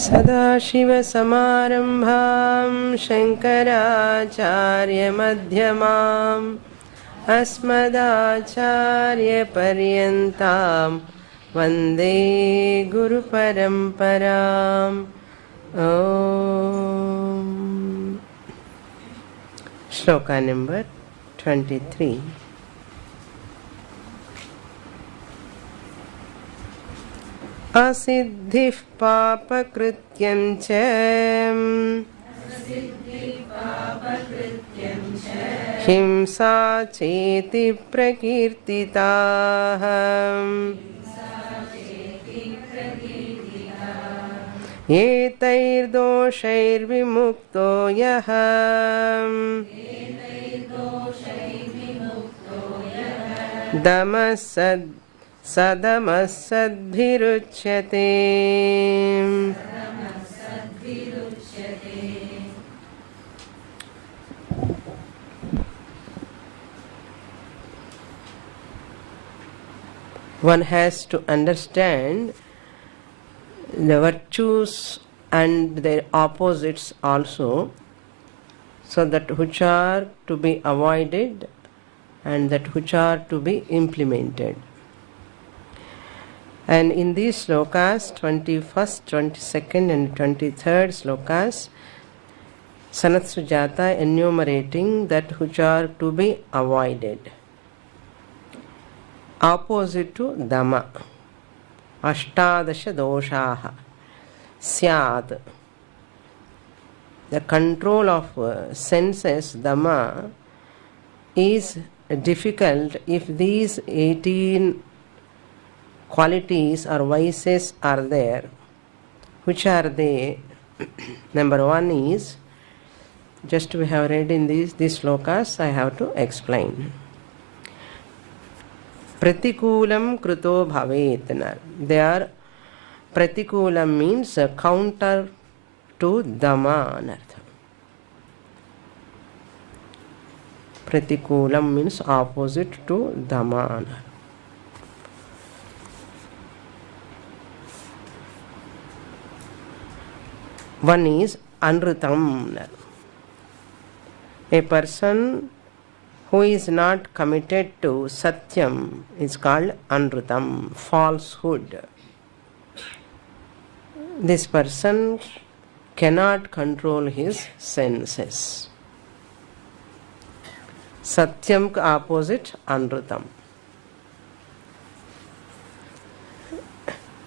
सदाशिवसमारम्भां शङ्कराचार्यमध्यमाम् अस्मदाचार्यपर्यन्तां वन्दे गुरुपरम्पराम् ॐ श्लोका नंबर 23 असिद्धिः पापकृत्यं च हिंसा चेति प्रकीर्तिताः एतैर्दोषैर्विमुक्तो यः दमः सदमः सद्भिरुच्यते। One has to understand the virtues and their opposites also, so that which are to be avoided and that which are to be implemented. And in these slokas, 21st, 22nd and 23rd slokas, Sanath Sujathiyam enumerating that which are to be avoided. Opposite to Dhamma, Ashtadasha doshaha, Syat. The control of senses, Dhamma, is difficult if these 18 qualities or vices are there. Which are they? Number one is, just we have read in these slokas, I have to explain. Pratikulam kruto bhavet. They are, pratikulam means counter to Dhamma. Pratikulam means opposite to Dhamma. One is anrutam. A person who is not committed to satyam is called anrutam, falsehood. This person cannot control his senses. Satyam opposite anrutam.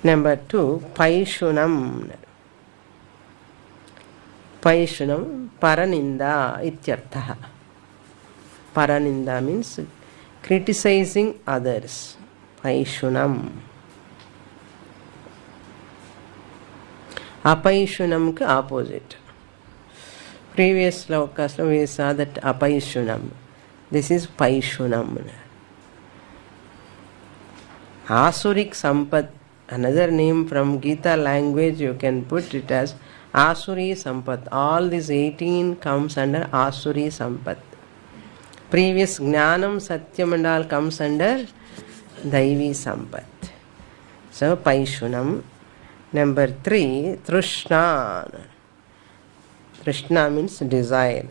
Number two, paishunam. Paishunam, paraninda ityarthaha. Paraninda means criticizing others. Paishunam. Apaishunam ka opposite. Previous slokas we saw that apaishunam. This is paishunam. Asurik sampat. Another name from Gita language, you can put it as Asuri Sampat. All these 18 comes under Asuri Sampat. Previous Jnanam, Satyam and all comes under Daivi Sampat. So Paishunam. Number 3, Trishna. Trishna means desire.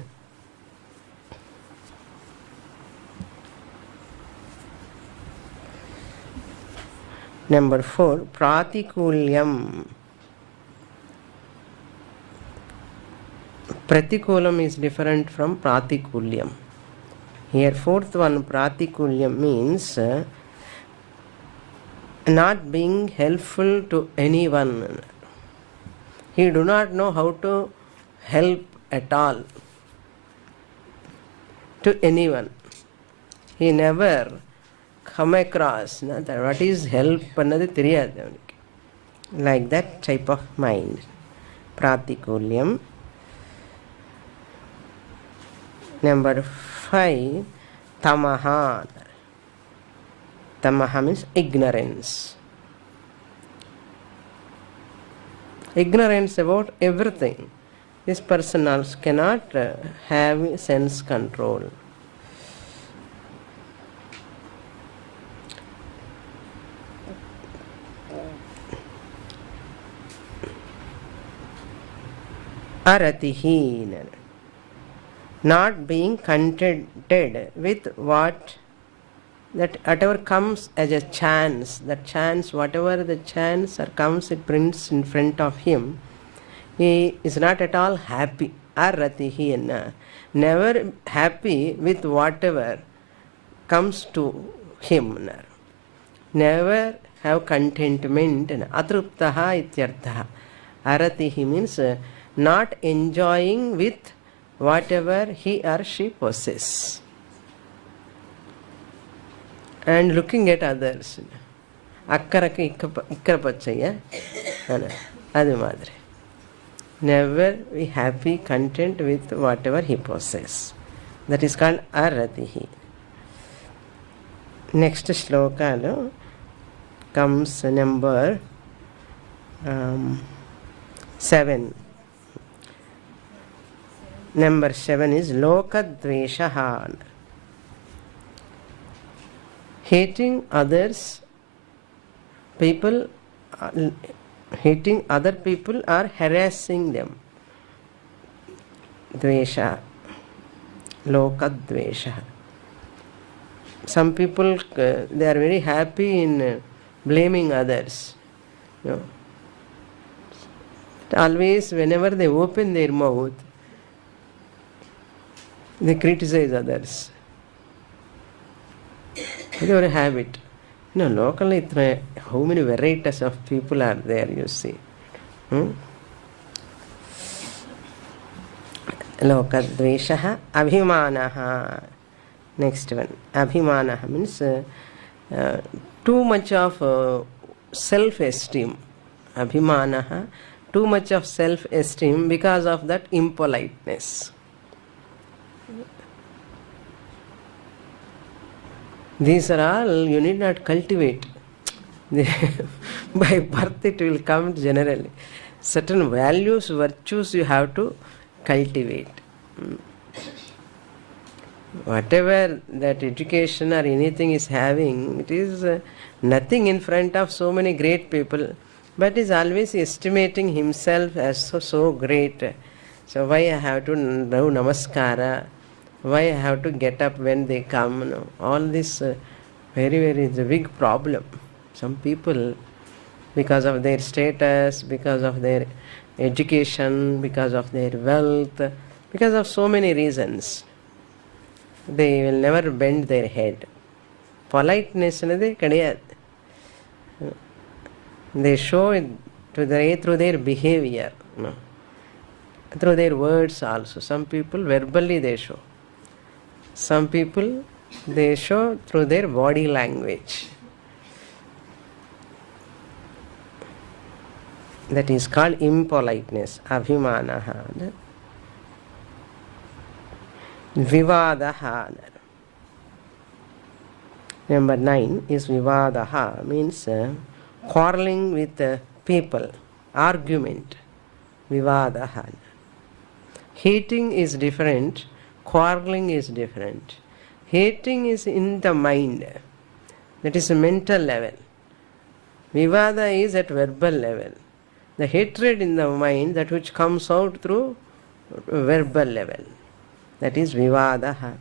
Number 4, Pratikulyam. Pratikulam is different from Pratikulyam. Here fourth one, Pratikulyam, means not being helpful to anyone. He do not know how to help at all to anyone. He never come across that what is help annadu theriyadu avanukku. Like that type of mind. Pratikulyam. Number 5, Tamaha. Tamaha means ignorance. Ignorance about everything. This person also cannot have sense control. Aratihi, not being contented with what that whatever comes as a chance, that chance, whatever the chance or comes, it brings in front of him, he is not at all happy. Aratihi, never happy with whatever comes to him. Never have contentment. Atruptaha ityarthaha. Aratihi means not enjoying with whatever he or she possesses. And looking at others. Akkaraka ikkarapachaya. Adu madre. Never be happy, content with whatever he possesses. That is called aratihi. Next shloka comes number 7. Number 7 is lokadveshaha. Hating others, people, hating other people or harassing them. Dvesha, lokadvesha. Some people, they are very happy in blaming others. Always, whenever they open their mouth, they criticize others. Your habit. Locally, how many varieties of people are there, you see. Lokadveshaha, abhimanaha. Next one. Abhimanaha means too much of self-esteem. Abhimanaha, too much of self-esteem because of that impoliteness. These are all you need not cultivate. By birth it will come generally. Certain values, virtues you have to cultivate. Whatever that education or anything is having, it is nothing in front of so many great people, but is always estimating himself as so great. So why I have to do namaskara? Why I have to get up when they come? All this very is a big problem. Some people, because of their status, because of their education, because of their wealth, because of so many reasons, they will never bend their head. Politeness another kadiyad. They show it through their behavior, through their words also. Some people verbally they show. Some people they show through their body language. That is called impoliteness. Abhimanaha. Vivadaha. Number 9 is vivadaha, means quarreling with people, argument. Vivadaha. Hating is different, quarreling is different. Hating is in the mind, that is a mental level. Vivada is at verbal level. The hatred in the mind, that which comes out through verbal level, that is vivadaha.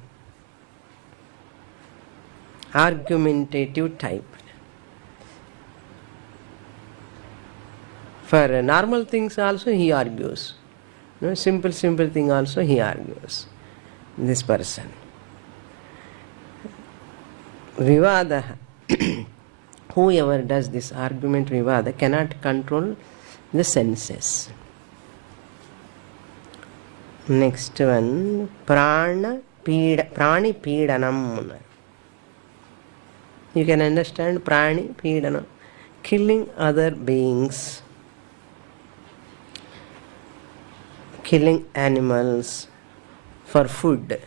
Argumentative type. For normal things also he argues. Simple thing also he argues. This person. Vivada. Whoever does this argument vivada cannot control the senses. Next one, prani peedanam. You can understand prani peedanam, killing other beings, killing animals for food.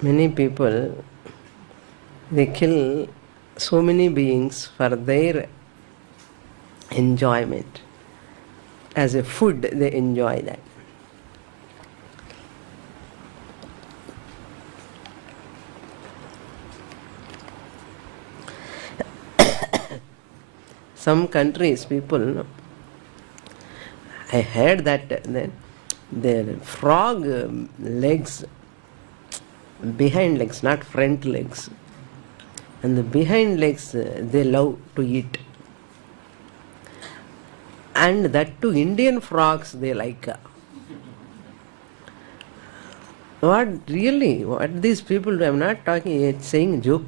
Many people, they kill so many beings for their enjoyment. As a food, they enjoy that. Some countries, people I heard that the frog legs, behind legs, not front legs, and the behind legs they love to eat. And that too, Indian frogs they like. What really, what these people do, I'm not talking, saying joke.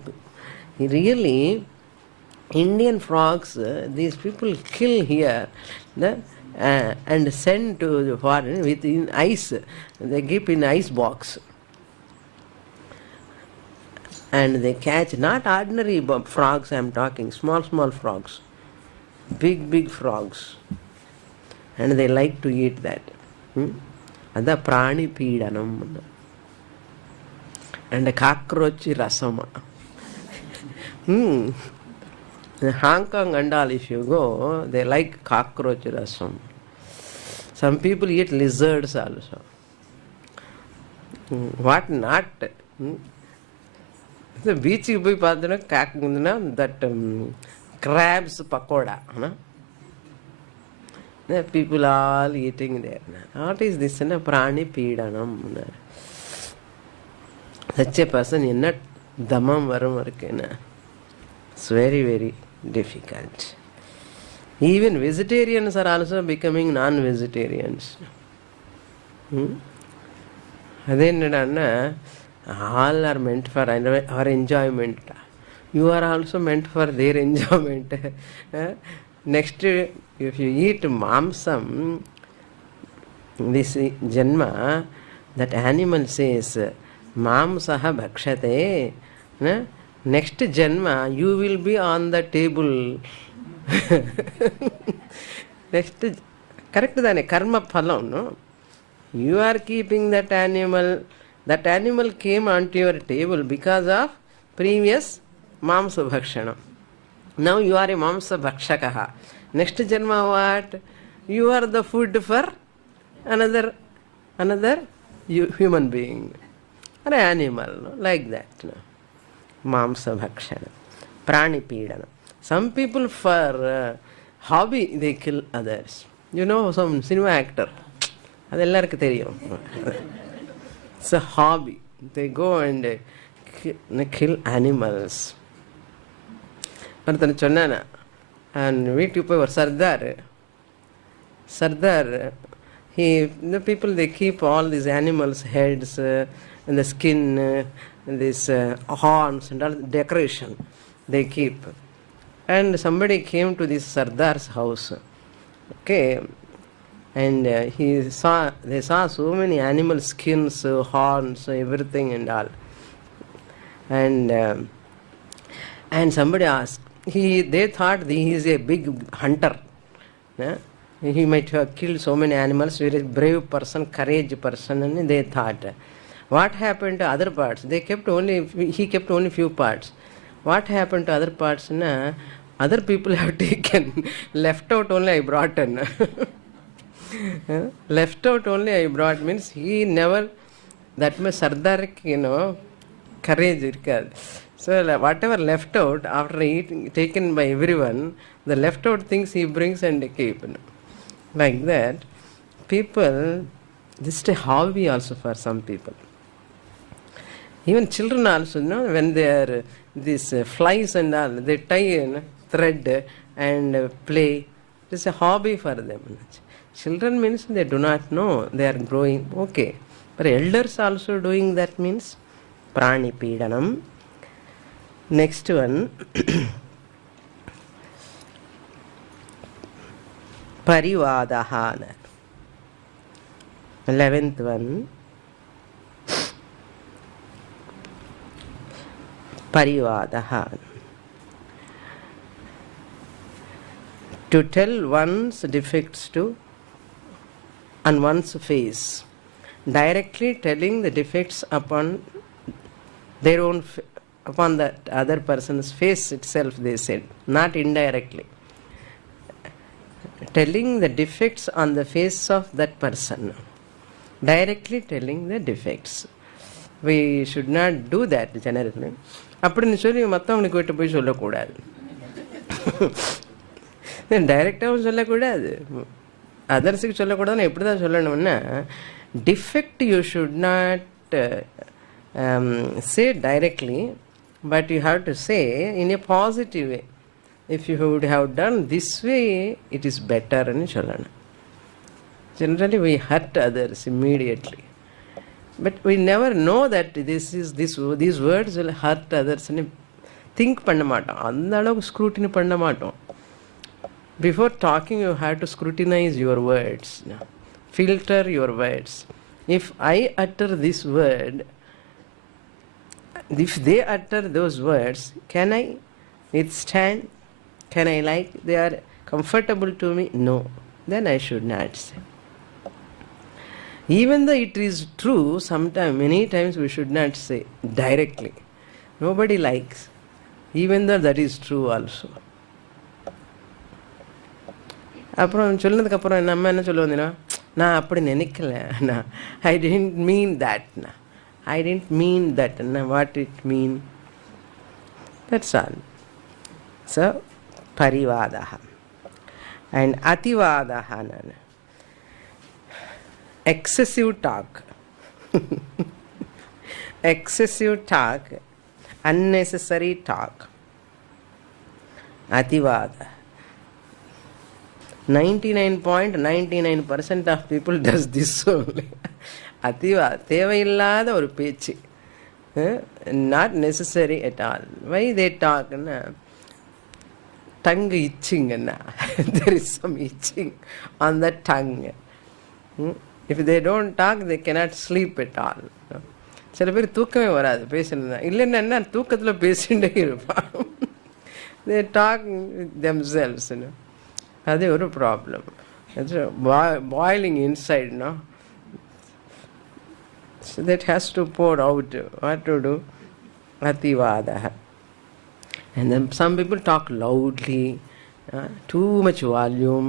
Really, Indian frogs, these people kill here and send to the foreign with in ice. They keep in ice box. And they catch, not ordinary frogs I'm talking, small frogs. Big frogs. And they like to eat that. That's prani peedanam. And cockroach rasama. In Hong Kong and all, if you go, they like cockroach rasam. Some people eat lizards also. What not? The beach you be that crabs pakoda. The people all eating there. What is this? Prani peedanam. Such a person in not damam varum. It's very difficult. Even vegetarians are also becoming non-vegetarians. All are meant for our enjoyment. You are also meant for their enjoyment. Next, if you eat mamsam, this janma, that animal says, mamsaha bhakshate. Next janma, you will be on the table. Next, correct dane, karma phalam, no? You are keeping that animal came onto your table because of previous mamsa bhakshana. Now you are a mamsa bhakshakaha. Next janma what? You are the food for another human being or animal, no? Like that. No? Mamsa bhakshana. Prani peedana. Some people for hobby they kill others. You know some cinema actor. It's a hobby. They go and kill animals. And we people Sardar, the people they keep all these animals' heads and the skin, these horns and all decoration they keep. And somebody came to this Sardar's house. Okay. And they saw so many animal skins, horns, everything and all. And somebody asked, they thought he is a big hunter. He might have killed so many animals, very brave person, courage person, and they thought. What happened to other parts? He kept only few parts. What happened to other parts? Other people have taken, left out only I brought in. Left out only I brought means he never, that much Sardar, courage. So whatever left out after eating, taken by everyone, the left out things he brings and keep. Like that, people, this is a hobby also for some people. Even children also, when they are these flies and all, they tie thread and play. It is a hobby for them. Children means they do not know, they are growing, okay. But elders also doing that means prani peedanam. Next one, parivadaha. 11th one, parivadaha. To tell one's defects on one's face, directly telling the defects upon their own, upon that other person's face itself, they said, not indirectly. Telling the defects on the face of that person, directly telling the defects. We should not do that generally. அப்படின்னு சொல்லி மற்றவங்களுக்கு விட்டு போய் சொல்லக்கூடாது. டைரக்டாகவும் சொல்லக்கூடாது, அதர்ஸுக்கு சொல்லக்கூடாதுன்னு எப்படி தான் சொல்லணும்னா, defect you should not say directly, but you have to say in a positive way. If you would have done this way, it is better అని சொல்லணும். Generally we hurt others immediately, but we never know that these words will hurt others and think பண்ண மாட்டோம், அந்த அளவுக்கு scrutiny பண்ண மாட்டோம். Before talking you have to scrutinize your words, filter your words. If I utter this word, if they utter those words, can I withstand? Can I like? They are comfortable to me? No. Then I should not say. Even though it is true, sometimes, many times we should not say directly. Nobody likes. Even though that is true also. அப்புறம் சொன்னதுக்கப்புறம் நம்ம என்ன சொல்லுவோம்னா, நான் அப்படி நினைக்கல, நான் I didn't mean தட்னா, I didn't mean that. What it mean? That's all. So, parivadaha. And ativadaha. Excessive talk. Excessive talk. Unnecessary talk. Ativada. 99.99% of people does this only. அதிவா, தேவையில்லாத ஒரு பேச்சு, not necessary at all. Why they டாக்னா, tongue இச்சிங்கன்னா, there is some itching on the tongue. If they don't talk they cannot sleep at all. சில பேர் தூக்கமே வராது பேசுனா, இல்லைன்னா தூக்கத்தில் பேசிகிட்டே இருப்பான். They talk themselves. அது ஒரு ப்ராப்ளம். பாயிலிங் இன்சைட்னா, so that has to pour out. What to do? Ativadaha. And then some people talk loudly, too much volume.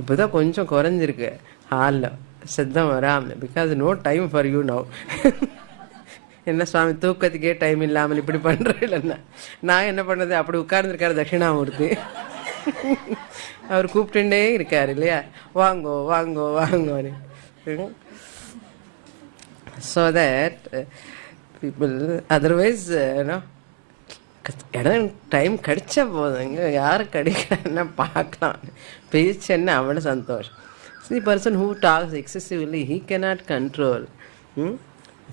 இப்போ தான் கொஞ்சம் குறைஞ்சிருக்கு ஹாலில், சத்தம் வராமல், because no time for you now. என்ன சுவாமி தூக்கத்துக்கே டைம் இல்லாமல் இப்படி பண்ணுறேன் இல்லைன்னா, நான் என்ன பண்ணது, அப்படி உட்கார்ந்துருக்காரு தட்சிணாமூர்த்தி, அவர் கூப்பிட்டுட்டே இருக்கார் இல்லையா, வாங்கோ வாங்கோ வாங்கோன்னு. So that people, otherwise, இடம் டைம் கிடைச்சா போதுங்க, யார் கிடைக்கலன்னா பார்க்கலாம், பேச்சேன்னா அவனோட சந்தோஷம். See, the person who talks excessively, he cannot control.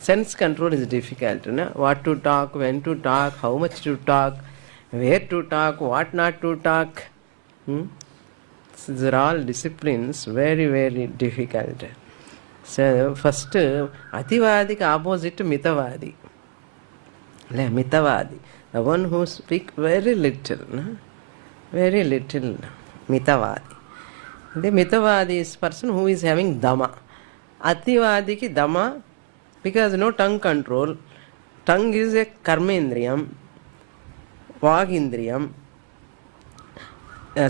Sense control is difficult. What to talk, when to talk, how much to talk, where to talk, what not to talk. These are all disciplines, very, very difficult. So, first, ativadika opposite mitavadi. Mitavadi, the one who speaks very little, very little, mitavadi. The mitavadi is person who is having dhamma. Ativadi ki dhamma, because no tongue control. Tongue is a karmendriyam, vagindriyam.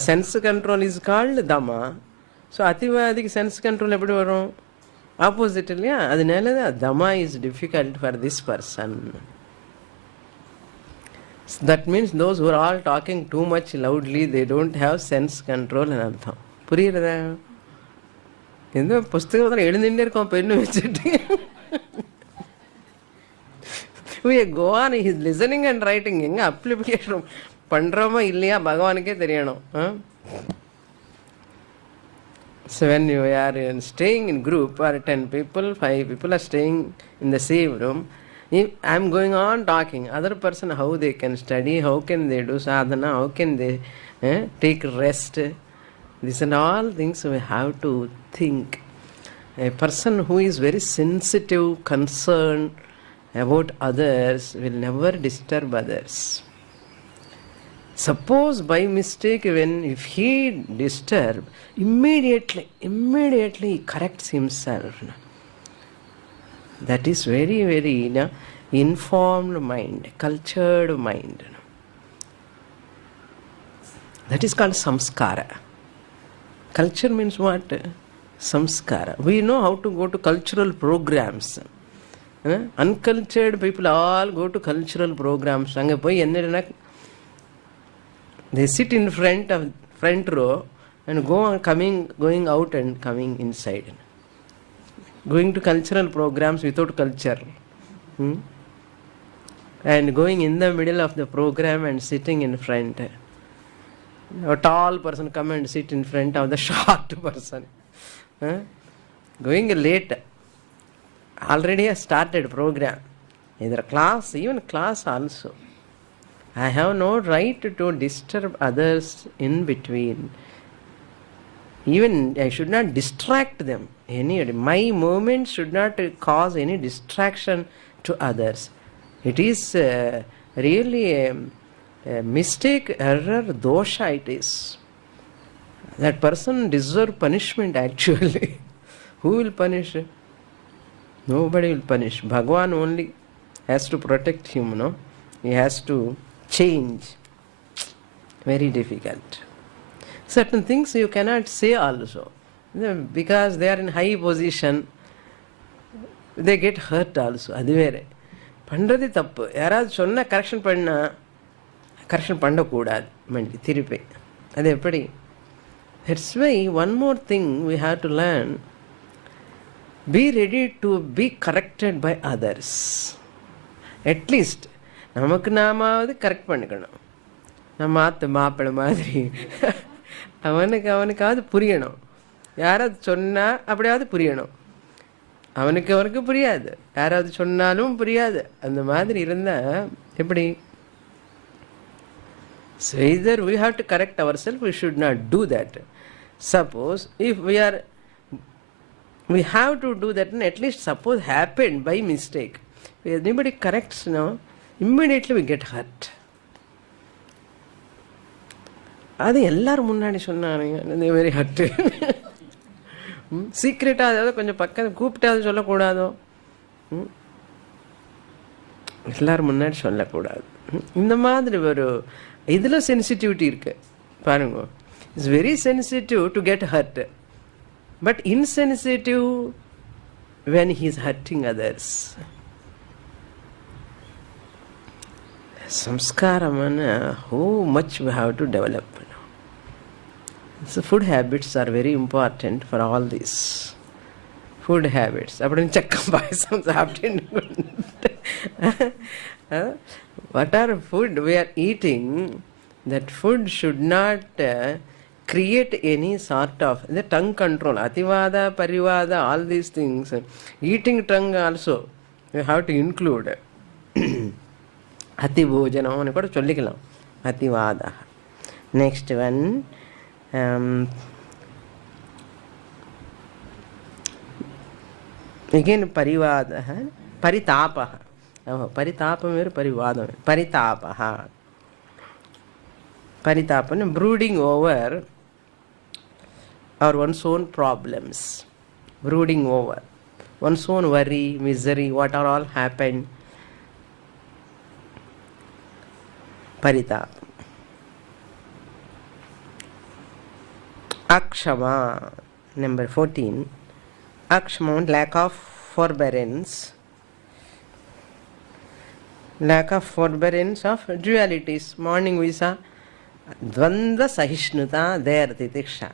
Sense control is called dhamma. So, ativadi ki sense control eppadi varum? Opposite இல்லையா, அதனால தான் dhamma is difficult for this person. That means those who are all talking too much loudly, they don't have sense control ன்னு அர்த்தம். புரியுறதா? எந்த புஸ்தகத்தில் எழுந்துட்டே இருக்கோம் பெண்ணு வச்சுட்டு, we go on, he is listening and writing. எங்க அப்ளிகேஷன் பண்றோமோ இல்லையா பகவானுக்கே தெரியணும். So when you are staying in group or 10 people, 5 people are staying in the same room, if I am going on talking, other person how they can study, how can they do sadhana, how can they take rest. These are all things we have to think. A person who is very sensitive, concerned about others will never disturb others. Suppose by mistake, if he disturb, immediately he corrects himself. That is very, very informed mind, cultured mind. That is called samskara. Culture means what? Samskara. We know how to go to cultural programs. Uncultured people all go to cultural programs. They sit in front row and going out and coming inside. Going to cultural programs without culture. And going in the middle of the program and sitting in front. A tall person come and sit in front of the short person. Going late. Already I started program. Either class, even class also. I have no right to disturb others in between. Even I should not distract them. My movement should not cause any distraction to others. It is really a mistake, error, dosha it is. That person deserves punishment actually. Who will punish? Nobody will punish. Bhagavan only has to protect him, no? He has to change. Very difficult. Certain things you cannot say also. Because they are in high position, they get hurt also. Adu vere. Pandradhi tappu. Yarad sonna correction panna, correction panda koodadu. Mandi thiripe. Adu eppadi? That's why one more thing we have to learn. Be ready to be corrected by others. At least நமக்கு நாமாவது correct பண்ணிக்கணும். நம்ம ஆத்து மாப்பிள்ளை மாதிரி அவனுக்காவது புரியணும். யாராவது சொன்னால் அப்படியாவது புரியணும். அவனுக்கு புரியாது, யாராவது சொன்னாலும் புரியாது. அந்த மாதிரி இருந்தால் எப்படி? So either we have to correct ourselves, we should not do that. Suppose if we have to do that, and at least suppose happened by mistake. If anybody corrects now, immediately we get hurt. அது எல்லாரும் முன்னாடி சொன்னாங்க, very hurt. சீக்ரெட்டாக அதாவது கொஞ்சம் பக்கம் கூப்பிட்டாவது சொல்லக்கூடாதோ, எல்லாரும் முன்னாடி சொல்லக்கூடாது. இந்த மாதிரி ஒரு இதில் சென்சிட்டிவிட்டி இருக்கு பாருங்க. It's very sensitive to get hurt, but insensitive when he is hurting others. Samskaramana, how much we have to develop. So food habits are very important for all this. Food habits. Appadin chakkam payasam saaptinu. What are food we are eating? That food should not create any sort of the tongue control. Ativada, parivada, all these things. Eating tongue also you have to include. Ati bhojanam ani kuda sollikalam. Ativada. Next one. Again parivada, paritapaha. Paritapam veru parivadam. Paritapaha. Paritapam, brooding over or one's own problems. Brooding over one's own worry, misery, what are all happened. Paritapam. Akshama, number 14. Akshama, lack of forbearance. Lack of forbearance of dualities. Morning we saw Dvandva Sahishnuta, there Titiksha.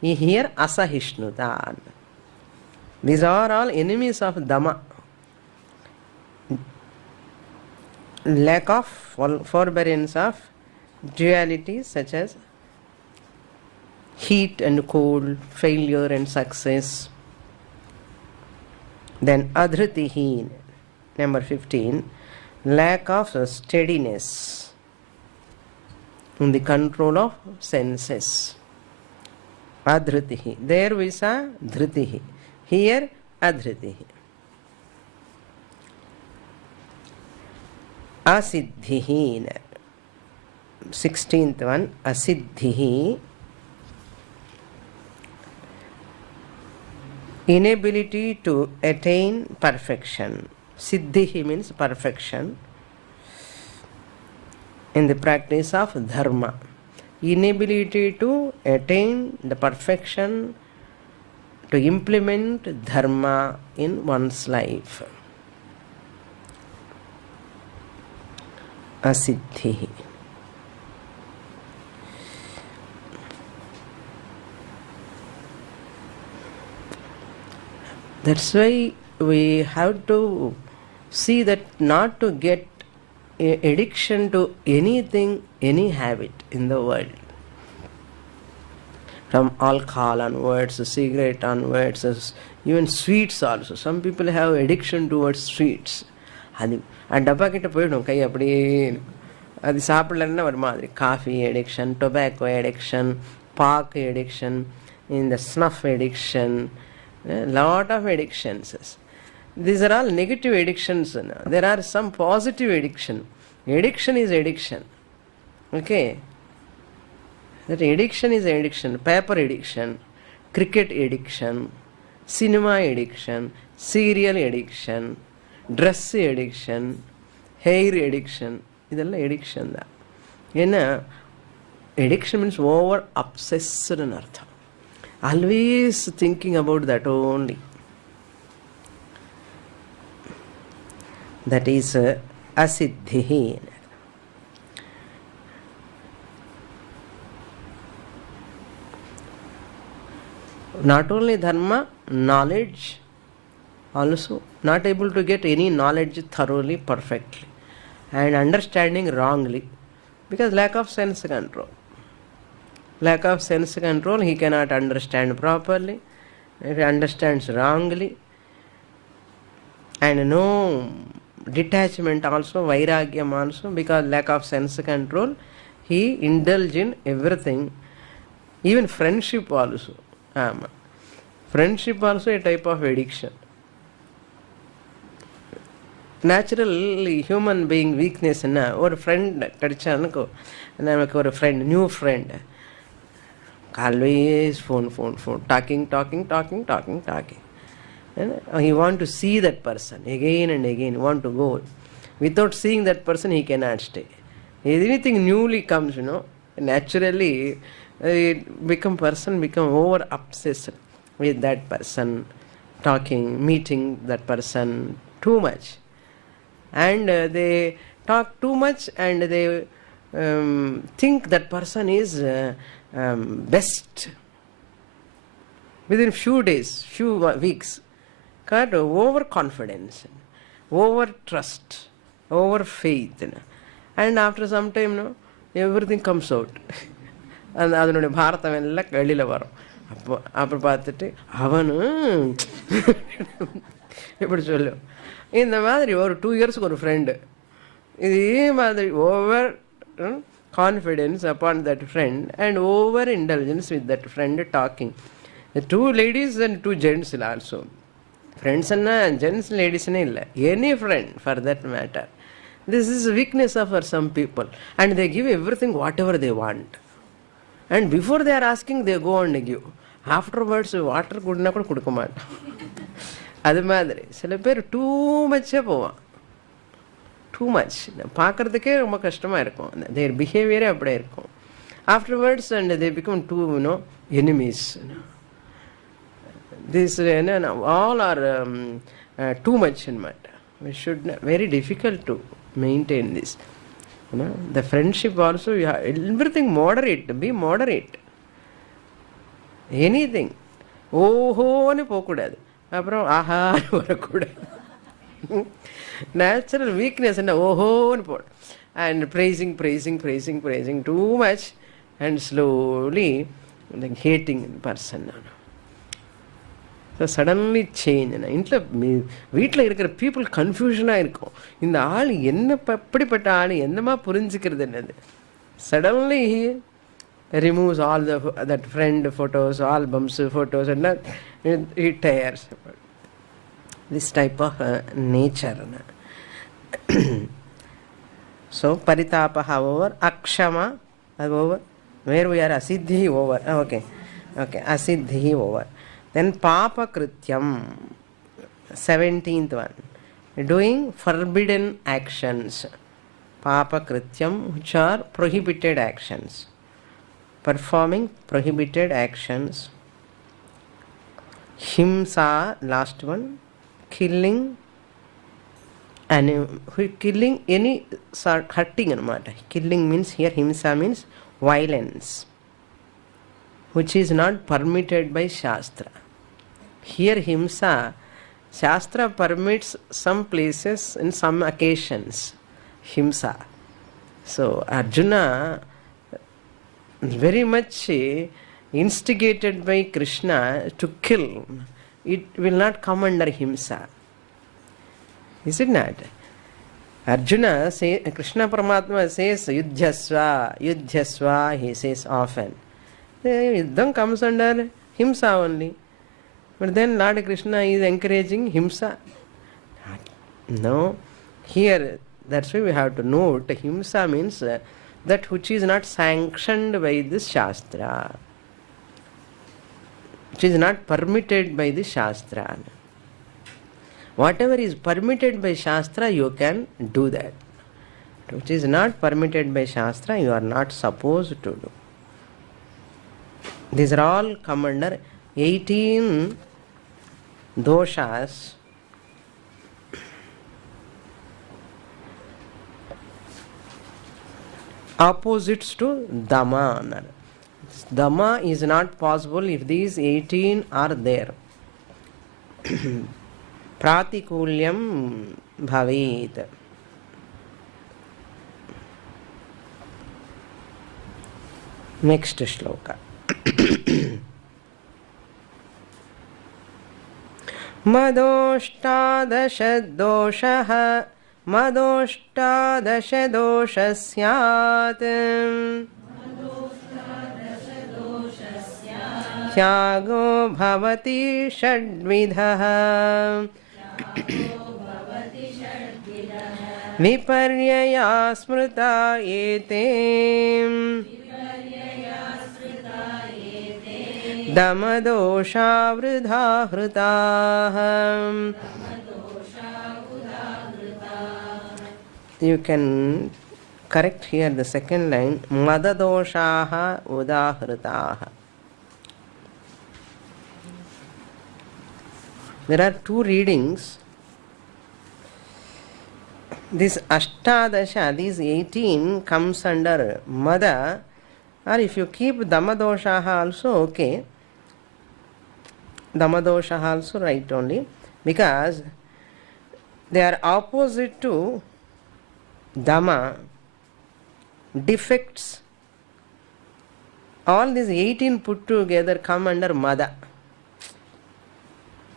Here Asahishnuta. These are all enemies of Dhamma. Lack of forbearance of dualities such as heat and cold, failure and success. Then adhritihin, number 15, lack of steadiness in the control of senses. Adhritihi. There we saw dhritihi. Here adhritihi. Asiddhihin. 16th one, asiddhihi. Inability to attain perfection. Siddhi means perfection in the practice of dharma. Inability to attain the perfection to implement dharma in one's life. Asiddhi. That's why we have to see that not to get addiction to anything, any habit in the world. From alcohol onwards, cigarette onwards, even sweets also. Some people have addiction towards sweets. அது டப்பா கிட்ட போயிடும் கை அப்படியே, அது சாப்பிடலன்னா ஒரு மாதிரி. Coffee addiction, tobacco addiction, பாக்கு அடிக்ஷன், இந்த snuff addiction, lot of addictions. These are all negative addictions. There are some positive addiction. Addiction is addiction. Okay? That addiction is addiction. Paper addiction, cricket addiction, cinema addiction, serial addiction, dress addiction, hair addiction. இதெல்லாம் addiction தான். ஏன்னா addiction means over obsessed ன்னு அர்த்தம். Always thinking about that only. That is asiddhi. Not only dharma, knowledge also, not able to get any knowledge thoroughly, perfectly, and understanding wrongly, because lack of sense control. Lack of sense control, he cannot understand properly, he understands wrongly, and no detachment also, vairagyam also, because lack of sense control, he indulge in everything, even friendship also. Friendship also a type of addiction. Natural human being weakness na or friend kadichanuko, namak or friend, new friend, always phone, talking. And he want to see that person again and again, want to go. Without seeing that person he cannot stay. If anything newly comes, naturally person become over obsessed with that person, talking, meeting that person too much, and they talk too much, and they think that person is best. Within few days, few weeks, got overconfidence, over trust, over faith, and after some time everything comes out. அந்த அதனுடைய பாரதம் எல்லாம் வெளியில் வரும். அப்புறம் பார்த்துட்டு அவனு எப்படி சொல்லும். இந்த மாதிரி ஒரு 2 இயர்ஸுக்கு ஒரு ஃப்ரெண்டு, இதே மாதிரி over confidence upon that friend and over intelligence with that friend talking. 2 ladies and 2 gents also. ஃப்ரெண்ட்ஸ்ன்னா ஜென்ட்ஸ் லேடிஸ்னே இல்லை, any friend for that matter. This is a weakness of some people, and they give everything whatever they want. And before they are asking, they go and give. Afterwards, water kudna kuda kudukka maata. அது மாதிரி சில பேர் two மச்சே போவான். Too much பார்க்குறதுக்கே ரொம்ப கஷ்டமாக இருக்கும். தேர் பிஹேவியரே அப்படியே இருக்கும். Afterwards and they become two enemies. This all are too much in mud. We should very difficult to maintain this. The friendship also, you have everything moderate. Be moderate. Anything ஓஹோன்னு போகக்கூடாது, அப்புறம் ஆஹான்னு வரக்கூடாது. நேச்சுரல் வீக்னஸ் என்ன, ஓஹோன்னு போட, and praising too much, and slowly like hating person. Suddenly change. வீட்டில் இருக்கிற people கன்ஃபியூஷனாக இருக்கும். இந்த ஆள் என்ன எப்படிப்பட்ட ஆள், என்னமா புரிஞ்சுக்கிறது என்னது. Suddenly removes all that friend photos, albums, photos, and he tears this type of nature. So paritapaha over, akshama over, where we are asiddhi over. Okay, asiddhi over. Then papa krityam, 17th one, doing forbidden actions. Papa krityam, which are prohibited actions, performing prohibited actions. Himsa, last one, killing any sort, hurting anamata. Killing means here, himsa means violence, which is not permitted by Shastra. Here himsa Shastra permits some places in some occasions himsa. So Arjuna, very much instigated by Krishna to kill, it will not come under himsa. Is it not? Arjuna say, Krishna Paramatma says yudhyasva, yudhyasva, he says often. The yuddham comes under himsa only. But then Lord Krishna is encouraging himsa. No. Here, that's why we have to note, himsa means that which is not sanctioned by this Shastra, which is not permitted by the Shastra. Whatever is permitted by Shastra, you can do that. Which is not permitted by Shastra, you are not supposed to do. These are all come under 18 doshas. Opposites to Dhamma. Dhamma is not possible if these 18 are there. Pratikulyam bhavet. Next shloka. Madoštādasha došah madoštādasha dosha syāt Tyago bhavati षड्विधः Viparyaya smrita ete Damadosha vridha hritaah. You can correct here the second line. Madadoshaha udahritaah. There are two readings. This Ashtadasha, these 18 comes under Mada, or if you keep Damadoshaha also, okay. Damadoshaha also right only, because they are opposite to Dhamma, defects. All these 18 put together come under Mada.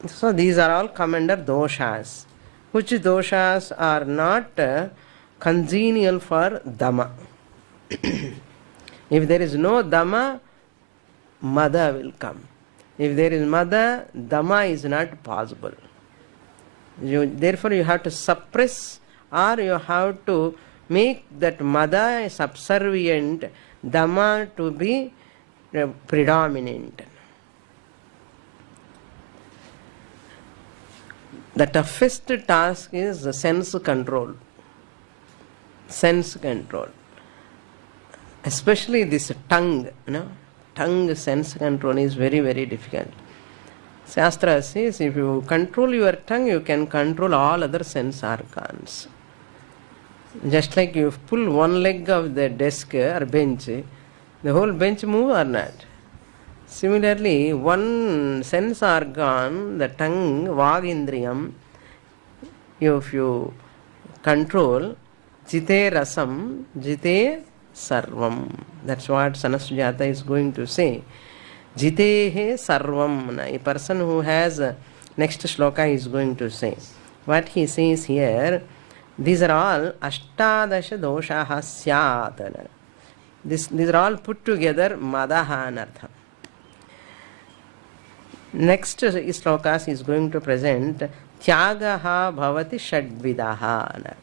So these are all come under doshas. Which doshas are not congenial for Dhamma. If there is no Dhamma, Mada will come. If there is Mada, Dhamma is not possible. Therefore you have to suppress, or you have to make that Mada subservient, Dhamma to be predominant. The toughest task is the sense control. Sense control. Especially this tongue, tongue sense control is very, very difficult. Shastra says if you control your tongue, you can control all other sense organs. Just like you pull one leg of the desk or bench, the whole bench move or not. Similarly, one sense organ, the tongue, Vagindriyam, if you control, Jite rasam, Jite sarvam. That's what Sanath Sujathiyam is going to say. Jitehe sarvam. A person who has, next shloka is going to say. What he says here, these are all ashtadasha doshaha syat. These are all put together madaha anartham. Next slokas is going to present tyagaha bhavati षड्विधः.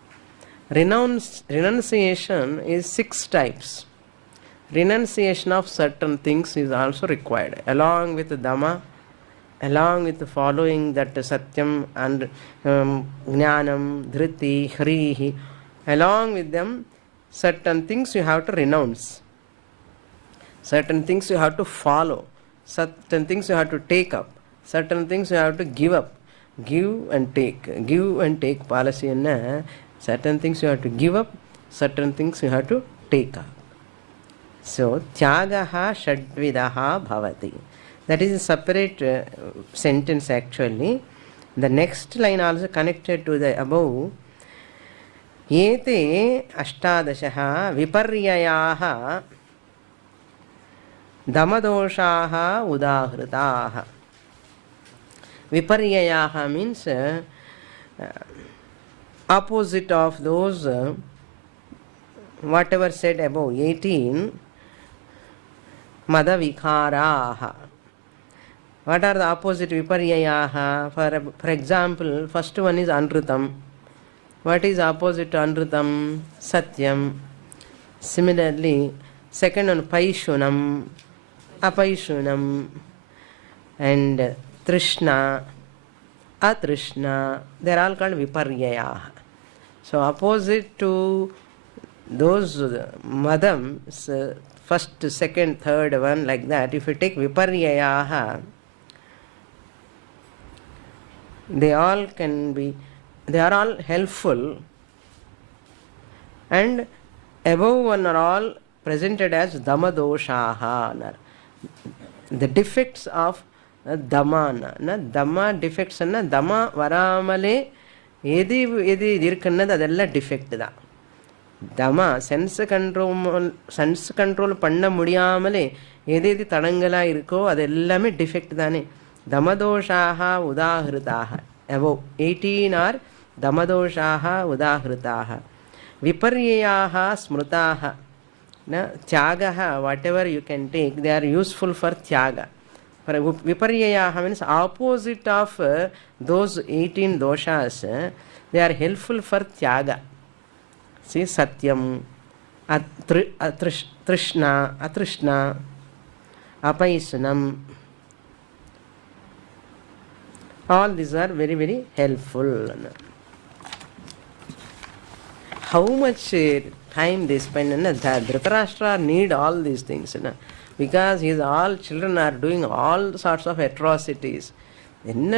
Renunciation is 6 types. Renunciation of certain things is also required, along with Dhamma, along with following that Satyam and Jnanam, Dhriti, Hrihi. Along with them, certain things you have to renounce, certain things you have to follow, certain things you have to take up, certain things you have to give up. Give and take policy. Certain things you have to give up, certain things you have to take up. So, tyagaha षड्विधः bhavati. That is a separate sentence actually. The next line also connected to the above. Ete ashtadashaha viparyayaha damadoshaha udahritaha. Viparyayaha means opposite of those whatever said above, 18 madavikharaha. What are the opposite viparyayaha? For example, first one is anrutam. What is opposite to anrutam? Satyam. Similarly, second one paishunam, apaishunam, and trishna, atrishna. They are all called viparyayaha. So opposite to those madams, first, second, third one, like that, if you take viparyayaha, they are all helpful, and above one are all presented as damadoshaha. The defects of dhamma. Dhamma defects, dhamma varamale edi irukannadu adella defect da. Dhamma sense control panna mudiyamale edi tadangala irukko adellame defect dane. Damadoshaha udahritaha. Above 18 are damadoshaha udahritaha. Viparyayaha smrutaha. Tyagaha, whatever you can take, they are useful for tyaga. For viparyayaha means opposite of those 18 doshas, they are helpful for tyaga. See, satyam, atrishna, apaisunam. All these are very, very helpful. How much time they spend? Dhritarashtra need all these things. Because all children are doing all sorts of atrocities. And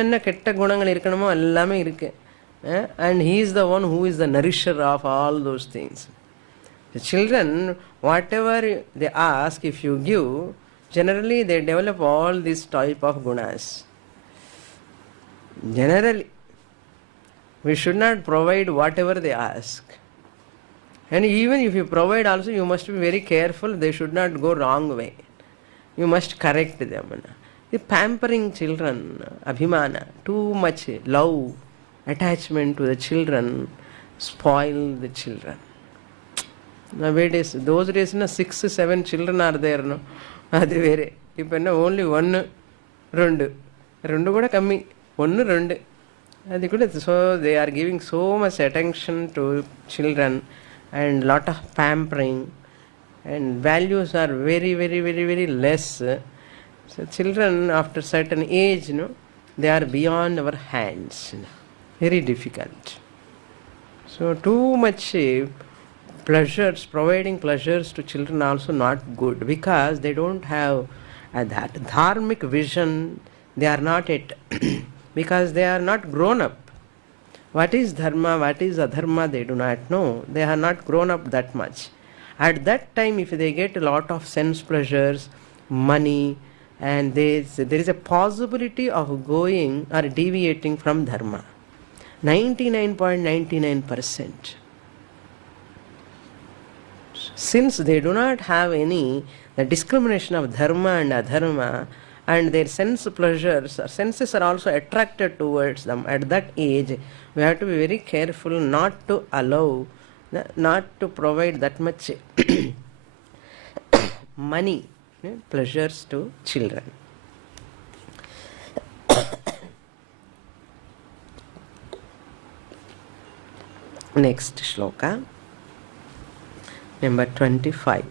he is the one who is the nourisher of all those things. The children, whatever they ask, if you give, generally they develop all these type of gunas. Generally, we should not provide whatever they ask. And even if you provide also, you must be very careful, they should not go wrong way. You must correct them. The pampering children, abhimana, too much love, attachment to the children, spoil the children. Nowadays, those days, 6, 7 children are there. No? Only 1, 2. 2 kuda kammi. 1, 2. So they are giving so much attention to children and lot of pampering, and values are very, very, very, very less. So children after certain age, they are beyond our hands. Very difficult. So too much pleasures, providing pleasures to children also not good, because they don't have that dharmic vision. They are not it because they are not grown up. What is dharma, what is adharma, they do not know. They are not grown up that much. At that time, if they get a lot of sense pleasures, money, and there is a possibility of going or deviating from dharma. 99.99%. Since they do not have the discrimination of dharma and adharma, and their sense pleasures, senses are also attracted towards them at that age, we have to be very careful not to allow, not to provide that much money, pleasures to children. Next shloka, number 25.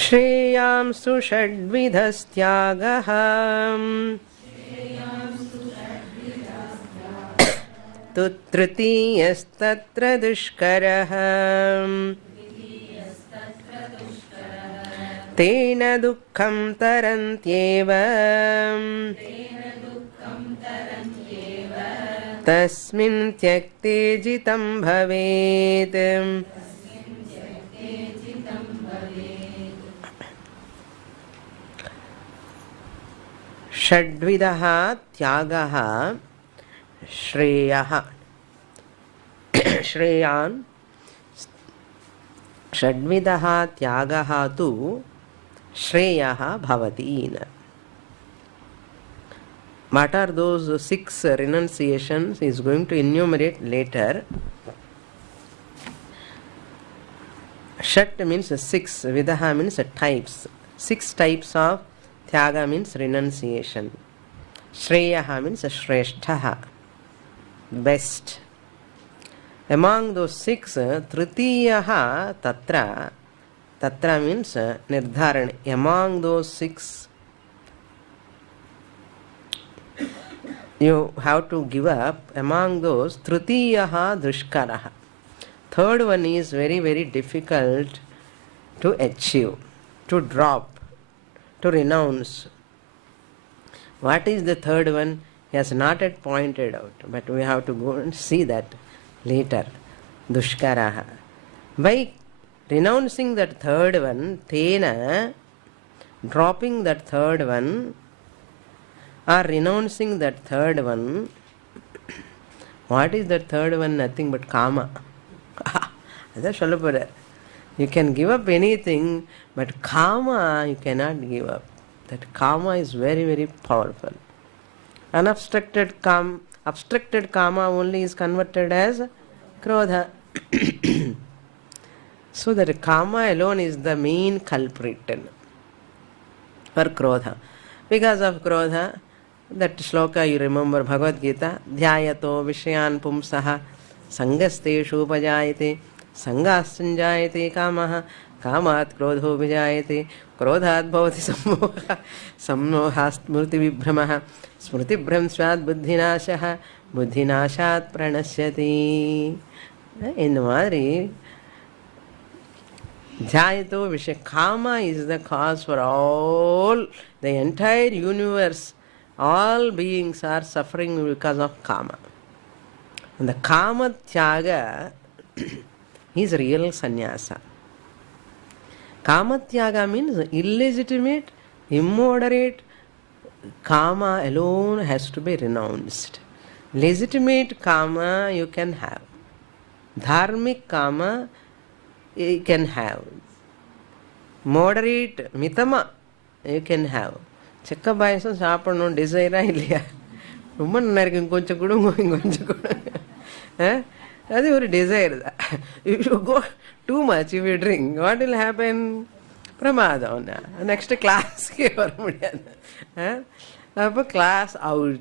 Shreyamsu षड्विधस्त्यागः तु तृतीयस्तत्र दुष्करः तेन दुःखं तरन्त्येव तस्मिन् त्यक्ते जितं भवेत्. Shadvidaha tyagaha shreyaha. Shreyan. Shadvidaha tyagaha tu shreyaha bhavati. What are those 6 renunciations? He is going to enumerate later. Shat means 6, Vidaha means types. 6 types of Tyaga means renunciation. Shreyaha means Shreshtaha, best. Among those 6, Tritiyaha Tatra. Tatra means Nirdharani. Among those 6, you have to give up. Among those, Tritiyaha Dushkaraha. Third one is very, very difficult to achieve, to drop, to renounce. What is the third one? He has not yet pointed out, but we have to go and see that later. Dushkaraha. By renouncing that third one, Tena, dropping that third one, or renouncing that third one, what is that third one? Nothing but Kama. You can give up anything, but Kama you cannot give up. That Kama is very, very powerful. Unobstructed Kama, obstructed Kama only is converted as Krodha. So that Kama alone is the main culprit for Krodha. Because of Krodha, that shloka you remember, Bhagavad Gita, Dhyayato Vishayan Pumsaha Sangasteshu Upajayate Sangasanjayate Kamaha Kamat Krodho Vijayate Krodhat Bhavati Sammoha Sammoha Smrti Vibhramaha Smrti Bhram Swat Buddhinashaha Buddhinashat Pranasyati. In the Madri, Dhyayato Visha, Kama is the cause for all, the entire universe. All beings are suffering because of Kama. And the Kama Tyaga is real sannyasa. Kama Tyaga means illegitimate, immoderate. Kama alone has to be renounced. Legitimate Kama you can have. Dharmic Kama you can have. Moderate Mitama you can have. Chekka bayasam saappadano desire illaya. Romba nalla irukku inkoncham kudu inkoncham kudu. That is a desire. If you go too much, if you drink, what will happen? Pramadam. Next class ke vara mudiyadhu. Appo class out.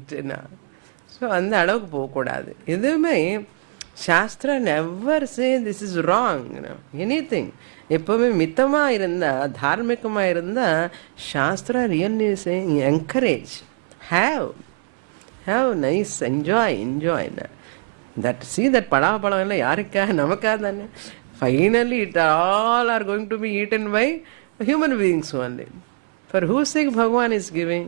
So and alakku pokudadu. Idume Shastra never say this is wrong. Anything. எப்பவுமே மித்தமா இருந்தா தார்மிகமா இருந்தா shastra really saying encourage have nice enjoy that. See that பழம் எல்லாம் யாருக்கா நமக்கா தானே. Finally it all are going to be eaten by human beings only. For whose sake Bhagavan is giving?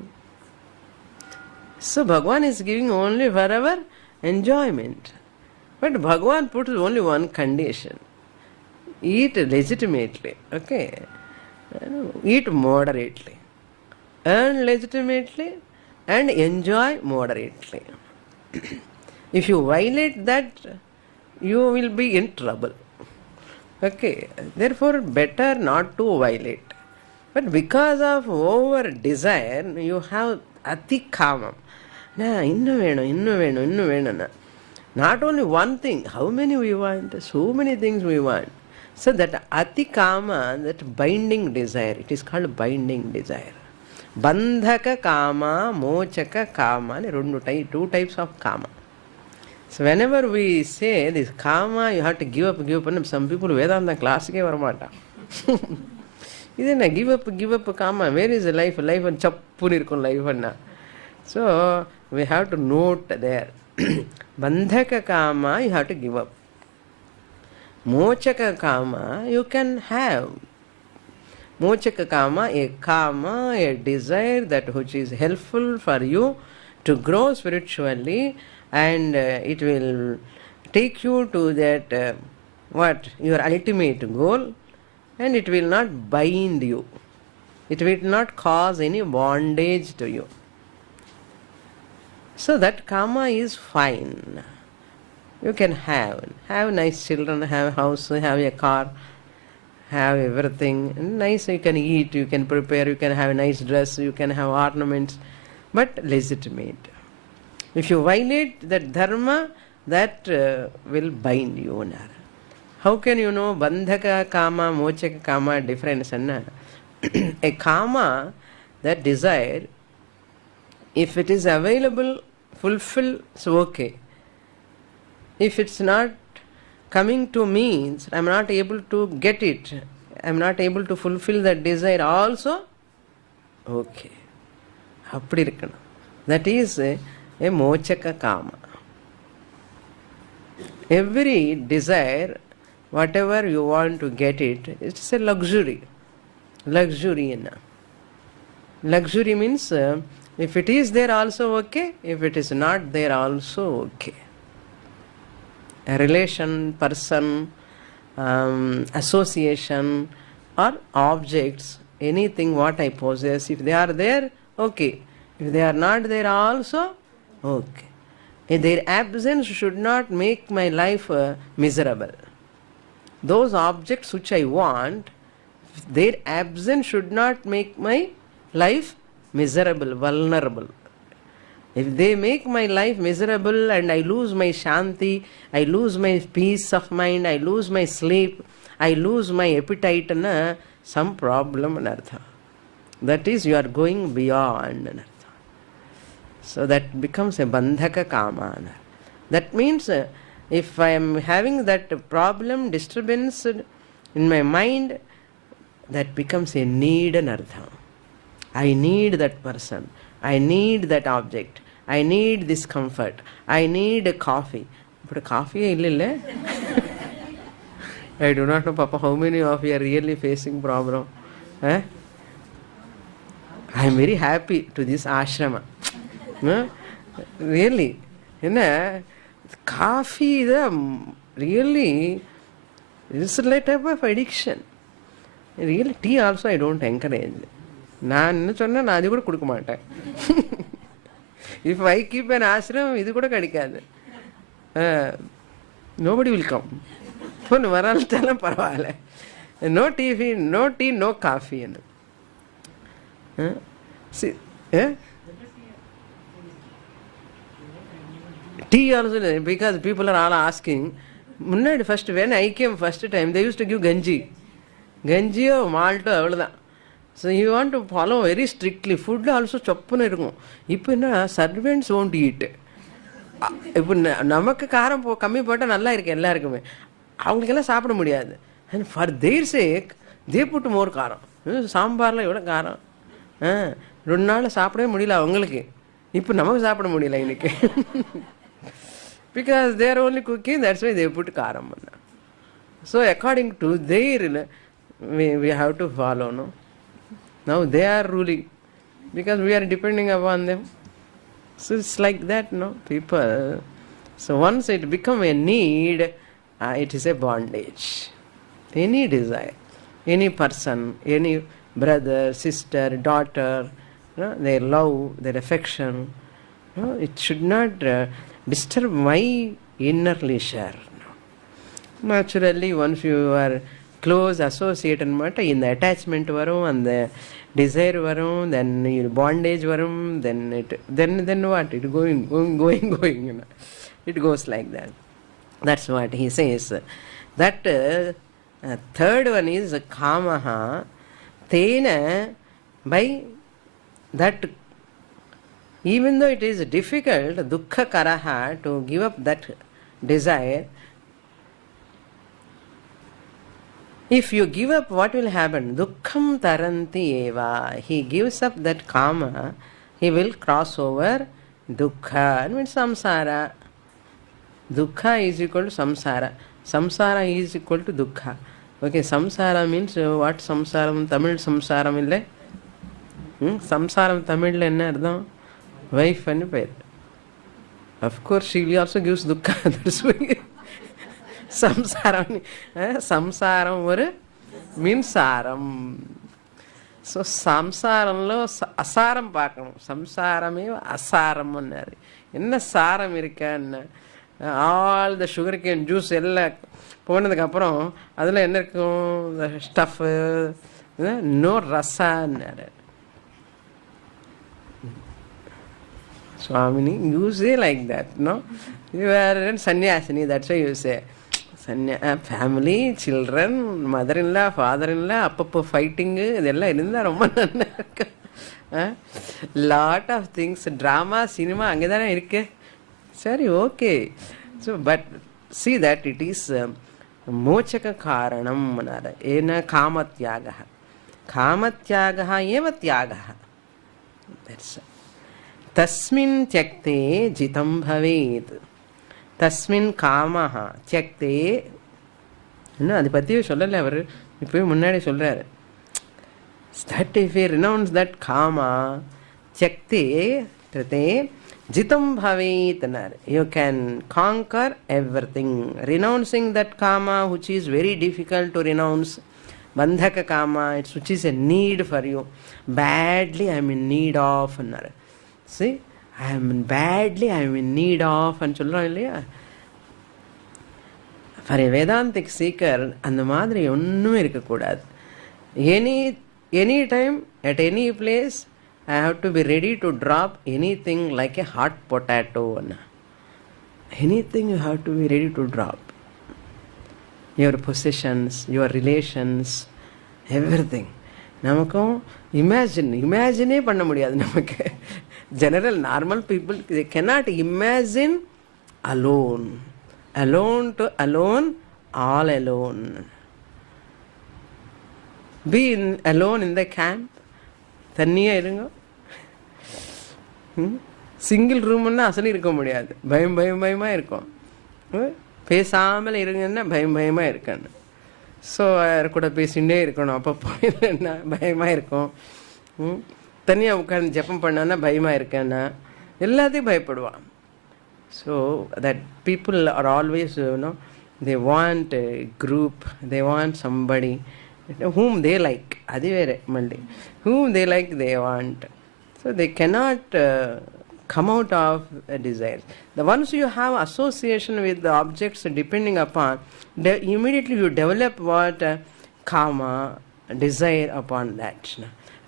So Bhagavan is giving only for our enjoyment. But Bhagavan puts only one condition. Eat legitimately, okay? Eat moderately. Earn legitimately and enjoy moderately. If you violate that, you will be in trouble. Okay? Therefore, better not to violate. But because of over desire, you have ati kamam. Innu venum. Not only one thing, how many we want? So many things we want. So that ati kama, that binding desire, it is called binding desire. Bandhaka kama, mochaka kama, two types of kama. So whenever we say this kama, you have to give up, and some people Vedanta class ke varamata. Idena give up kama, where is the life? Life and chappun irukkum life anna. So we have to note there. Bandhaka kama, you have to give up. Mochaka kama, you can have. Mochaka kama, a desire that which is helpful for you to grow spiritually, and it will take you to that your ultimate goal, and it will not bind you. It will not cause any bondage to you. So that kama is fine. You can have nice children, have a house, have a car, have everything. Nice, you can eat, you can prepare, you can have a nice dress, you can have ornaments, but legitimate. If you violate that dharma, that will bind you. How can you know bandhaka kama, mochaka kama difference? A kama, that desire, if it is available, fulfill, so okay. If it's not coming to me, I am not able to get it, I am not able to fulfill that desire also, okay. That is a mochaka kama. Every desire, whatever you want to get it, it's a luxury. Luxury means if it is there also okay, if it is not there also okay. A relation, person, association, or objects, anything what I possess, if they are there, okay. If they are not there also, okay. Their absence should not make my life miserable. Those objects which I want, their absence should not make my life miserable, vulnerable. If they make my life miserable and I lose my shanti, I lose my peace of mind, I lose my sleep, I lose my appetite, some problem anartha. That is, you are going beyond anartha. So that becomes a bandhaka kama. That means if I am having that problem, disturbance in my mind, that becomes a need anartha. I need that person, I need that object, I need this comfort, I need a coffee. But coffee illilla. I do not know, Papa, how many of you are really facing problem. I am very happy to this ashrama. Really. Coffee really is a type of addiction. Really, tea also I don't encourage. If I keep an ashram, nobody will come. No tea, no coffee. See, tea also, because people are all asking. First, when I came first time, they used to give ganji. Ganji or malt. So you want to follow very strictly. Food also choppuna irukum. Ipo servants won't eat. Ipo namakku karam kammi potta nalla irukku ellarkume. Avangalukku saapida mudiyadhu. And for their sake, they put more karam. Sambarla evada karam. Rendu naal saapidave mudiyala avangalukku. Ipo namakku saapida mudiyala inike. Because they are only cooking, that's why they put karam. So according to their, we have to follow, no? Now they are ruling because we are depending upon them. So it's like that, no? People. So once it becomes a need, it is a bondage. Any desire, any person, any brother, sister, daughter, their love, their affection, it should not disturb my inner leisure. Naturally, once you are close associate in the attachment varum and the desire varum, then bondage varum, then what? It going. It goes like that. That's what he says. That third one is kamaha. Tena, by that, even though it is difficult, dukkha karaha, to give up that desire, if you give up, what will happen? Dukkham taranti eva. He gives up that kama, he will cross over dukkha. It means samsara. Dukkha is equal to samsara. Samsara is equal to dukkha. Okay, samsara means what? Samsaram, Tamil samsaram ille? Samsaram Tamil le enna ardham? Wife and pair. Of course, she also gives dukkha. That's why. Samsaram. Samsaram or minsaram. So samsaramlo asaram paakam. Samsarameva asaram annari. என்ன சாரம் இருக்கான்னு. All the sugar cane juice எல்லாம் போனதுக்கப்புறம் அதில் என்ன இருக்கும், stuff, no ரசான்னாரு. Swamini, you say like that, no? You are a sannyasini, that's why you say. Family, children, mother-in-law, father-in-law, அப்பப்போ ஃபைட்டிங்கு இதெல்லாம் இருந்தால் ரொம்ப நல்லா இருக்கு. Lot of things, drama, cinema அங்கே தானே இருக்கு. சரி, okay. So but see that it is மோச்சக காரணம். ஏன காமத்யாக, காமத்யாக ஏவ தியாக. தஸ்மின் தியக்தே ஜிதம் பவேத். தஸ்மின் காமஹ தியக்தே. இன்னும் அதை பற்றியே சொல்லலை அவர், இப்போயே முன்னாடி சொல்கிறாரு. That if we renounce that kama, tyakte krite jitam bhavet. You can conquer everything. Renouncing that kama, which is very difficult to renounce, bandhaka kama, which is a need for you. Badly I am in need of. See, I am in need of. And சொல்கிறோம் இல்லையா? For a Vedantic seeker, அந்த மாதிரி ஒன்றுமே இருக்கக்கூடாது. Any time, at any place, I have to be ready to drop anything like a hot potato. Anything you have to be ready to drop. Your possessions, your relations, everything. நமக்கும் இமேஜினே பண்ண முடியாது. நமக்கு general normal people, they cannot imagine alone to alone, all alone. Be alone in the camp. தனியாக இருங்க. Single ரூம்னா அசலி இருக்க முடியாது. பயமாக இருக்கும். பேசாமல் இருங்கன்னா பயமாக இருக்கணும். ஸோ யார் கூட பேசிகிட்டே இருக்கணும். அப்போ போயிடலன்னா பயமாக இருக்கும். தனியாக உட்காந்து ஜெபம் பண்ணான்னா பயமாக இருக்கேன்னா எல்லாத்தையும் பயப்படுவான். So that people are always they want a group, they want somebody whom they like. அது வேறு மல்லி, whom they like they want. So they cannot come out of a desire. The once you have association with the objects depending upon, immediately you develop what kama, desire upon that,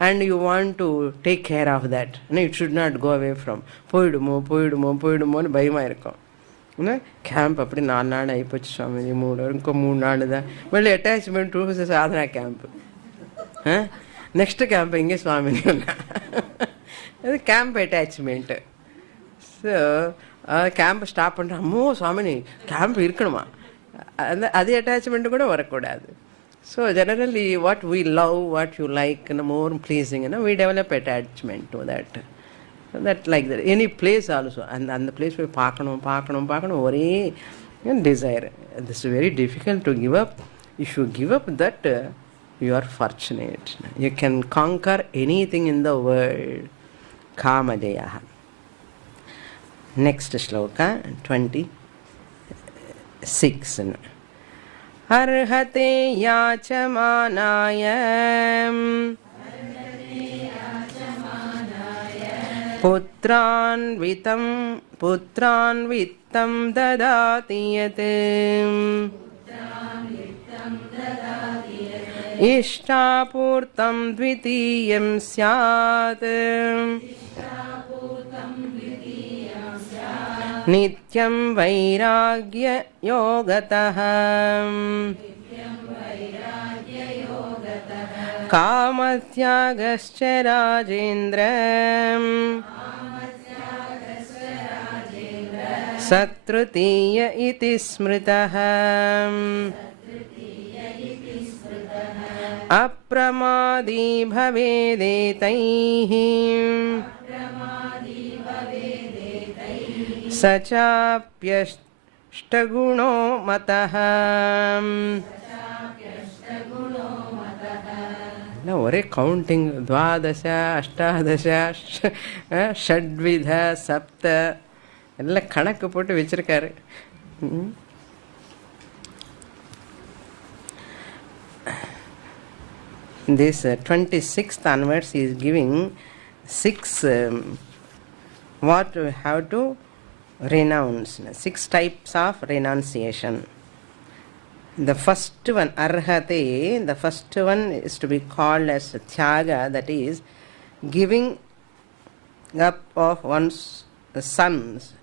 and you want to take care of that. It should not go away from. போயிடுமோன்னு பயமாக இருக்கும். Camp அப்படி 4 நாள் ஆகிப்போச்சு சுவாமிஜி, 3 நாள் தான். மళ్ళీ attachment to sadhana camp. Next camp இங்கே சுவாமினி. அது camp attachment. So camp stop பண்ணுறோம். அம்மோ சுவாமினி கேம்ப் இருக்கணுமா, அது அட்டாச்மெண்ட்டு கூட வரக்கூடாது. So generally what we love, what you like, more pleasing, we develop attachment to that. That like that. Any place also. And the place we பார்க்கணும் ஒரே desire. This is very difficult to give up. If you give up that, you are fortunate. You can conquer anything in the world. Kamadaya. Next shloka 26. Arhate yachamanayam पुत्रान् वित्तं ददाति यत् इष्टापूर्तं द्वितीयं स्यात् नित्यं वैराग्ययोगतः कामत्यागश्च राजेन्द्र सत्तृतीय इति स्मृतः अप्रमादी भवेदेतैः स चाप्यष्टगुणो मतः. ஒரே கவுண்டிங். 12, 18, ஷட்வித, சப்த எல்லாம் கணக்கு போட்டு வச்சிருக்காரு. This 26th onwards he is giving 6 what we have to renounce. 6 types of renunciation. The first one, arhate, the first one is to be called as tyaga, that is giving up of one's sons.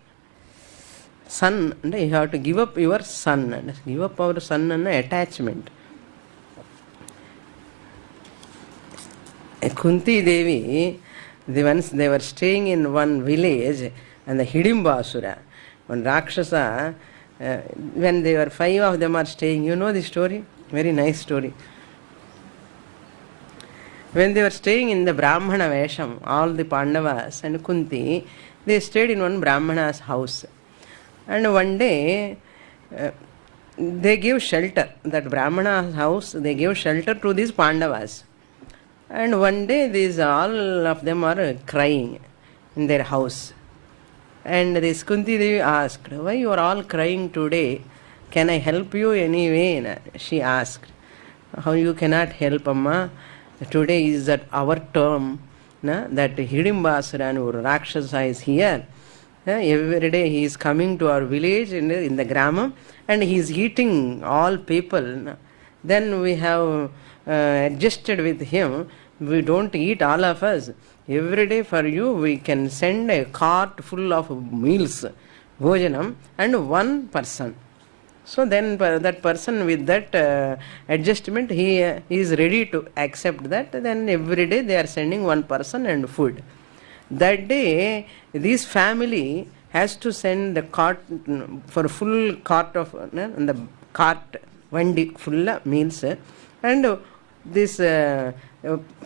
Son, you have to give up your son. Give up our son and attachment. Kunti Devi, once they were staying in one village, and the Hidimbasura, one Rakshasa, when they were 5 of them are staying, you know the story? Very nice story. When they were staying in the Brahmana Vesham, all the Pandavas and Kunti, they stayed in one Brahmana's house. And one day, they gave shelter. That Brahmana's house, they gave shelter to these Pandavas. And one day, these all of them are crying in their house. And this Kunti Devi asked, why you are all crying today? Can I help you anyway? She asked. How you cannot help, Amma? Today is that our term, that Hidimbasura or Rakshasa is here. Every day he is coming to our village in the Gramam, and he is eating all people. Then we have adjusted with him. We don't eat all of us. Every day for you we can send a cart full of meals, bhojanam, and one person. So then that person with that adjustment, he is ready to accept that. Then every day they are sending one person and food. That day this family has to send the cart for full cart of the cart vandi full meals, and this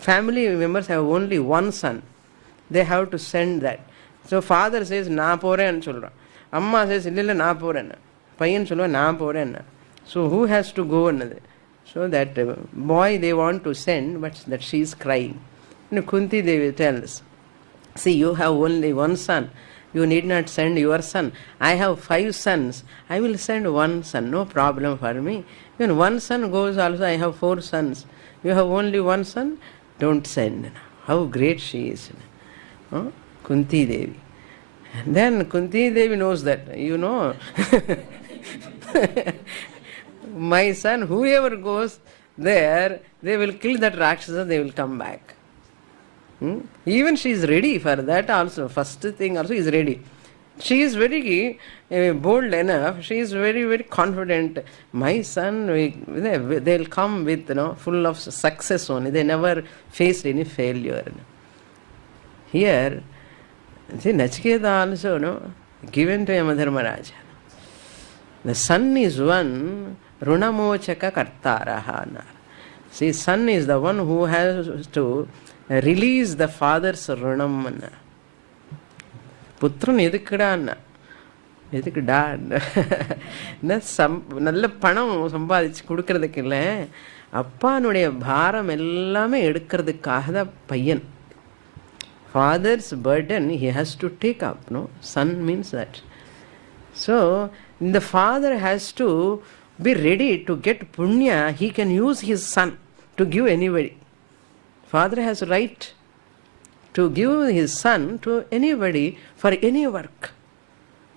family members have only one son. They have to send that. So father says na poren solra, amma says illa na poren, payan solva na poren. So who has to go? So that boy they want to send, but that she is crying. Kunti Devi tells, see, you have only one son. You need not send your son. I have 5 sons. I will send one son. No problem for me. When one son goes also, I have 4 sons. You have only one son? Don't send. How great she is. Kunti Devi. And then Kunti Devi knows that, my son, whoever goes there, they will kill that Rakshasa, they will come back. Even she is ready for that also. First thing also is ready. She is very bold enough. She is very, very confident. My son, they will come with full of success only. They never faced any failure. Here, see, Nachiketa also given to Yamadharmaraja. The son is one, Runamochaka Kartaraha. See, son is the one who has to release the father's runam. Putran edukada edukda நல்ல பணம் சம்பாதிச்சு கொடுக்கறதுக்கு இல்ல, அப்பானுடைய பாரம் எல்லாமே எடுக்கிறதுக்காக தான் பையன். Father's burden he has to take up. Son means that. So the father has to be ready to get punya. He can use his son to give anybody. Father has a right to give his son to anybody for any work.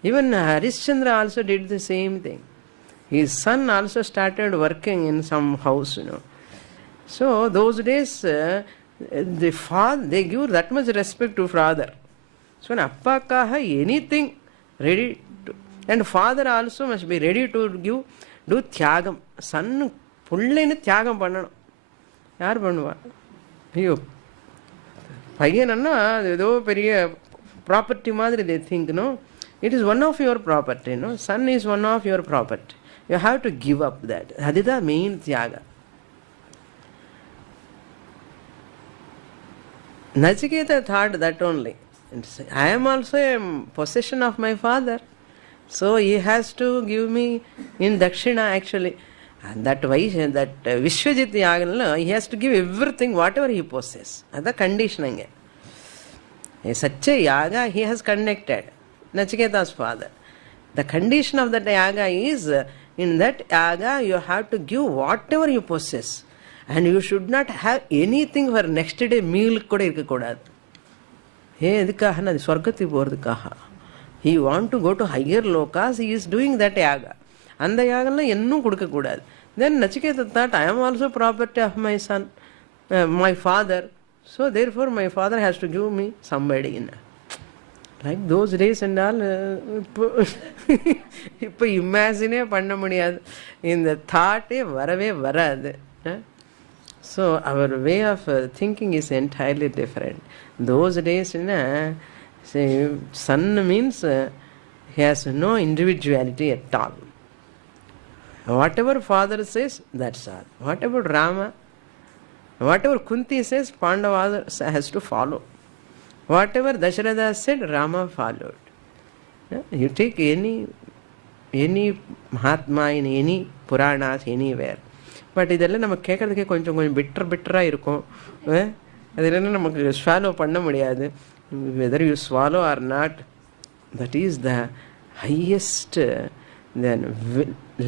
Even Harishchandra also did the same thing. His son also started working in some house, So those days, the father, they give that much respect to father. So when appakaha anything ready to, and father also must be ready to do tyagam. Son pullaina tyagam pannanum. Yaar pannuva? ஐயோ பையனா ஏதோ பெரிய property மாதிரி they think, it is one of your property, son is one of your property. You have to give up that. Adida main tyaga. Nachiketa thought that only. I am also a possession of my father, so he has to give me in dakshina actually. And that Vishwajit Yaganala, he has to give everything, whatever he possesses. That's the conditioning. Such a yaga he has conducted, Nachiketa's father. The condition of that yaga is, in that yaga you have to give whatever you possess. And you should not have anything for next day meal. he want to go to higher lokas, he is doing that yaga. And the yaga la ennum kodukakudadu. Then Nachiketa thought, I am also property of my son, my father, so therefore my father has to give me somebody in. Like those days and all, இப்போ இமேஜினே பண்ண முடியாது, இந்த தாட்டே வரவே வராது. So our way of thinking is entirely different. Those days, say, son means he has no individuality at all. Whatever father says, that's all. Whatever Rama, whatever Kunti says, Pandava has to follow. Whatever Dasharatha said, Rama followed. You take any Mahatma in any Puranas anywhere. But இதெல்லாம் நம்ம கேட்கறதுக்கே கொஞ்சம் கொஞ்சம் பிட்டராக இருக்கும். அதெல்லாம் நமக்கு swallow பண்ண முடியாது. Whether you swallow or not, that is the highest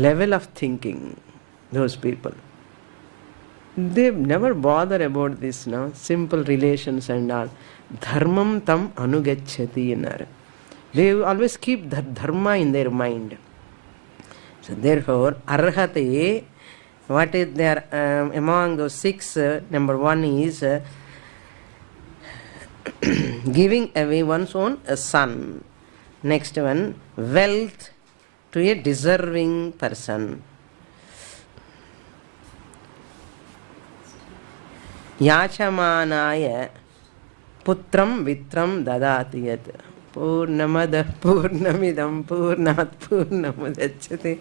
level of thinking. Those people, they never bother about this now, simple relations and all. Dharmam tam anugacchati enar. They always keep that dharma in their mind. So therefore arhate, what is there among those six? Number one is giving away one's own son. Next one, wealth to a deserving person. Yachamanaya putram vitram dadati yat. Purnamada purnamidam purnat purnamudachyate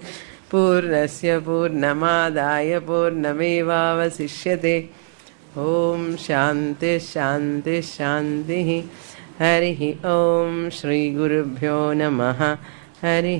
पूर्णस्य पूर्णमादाय पूर्णमेवावशिष्यते. ओम शांति शांति शांति. हरि ओम. श्री गुरुभ्यो नमः. हरि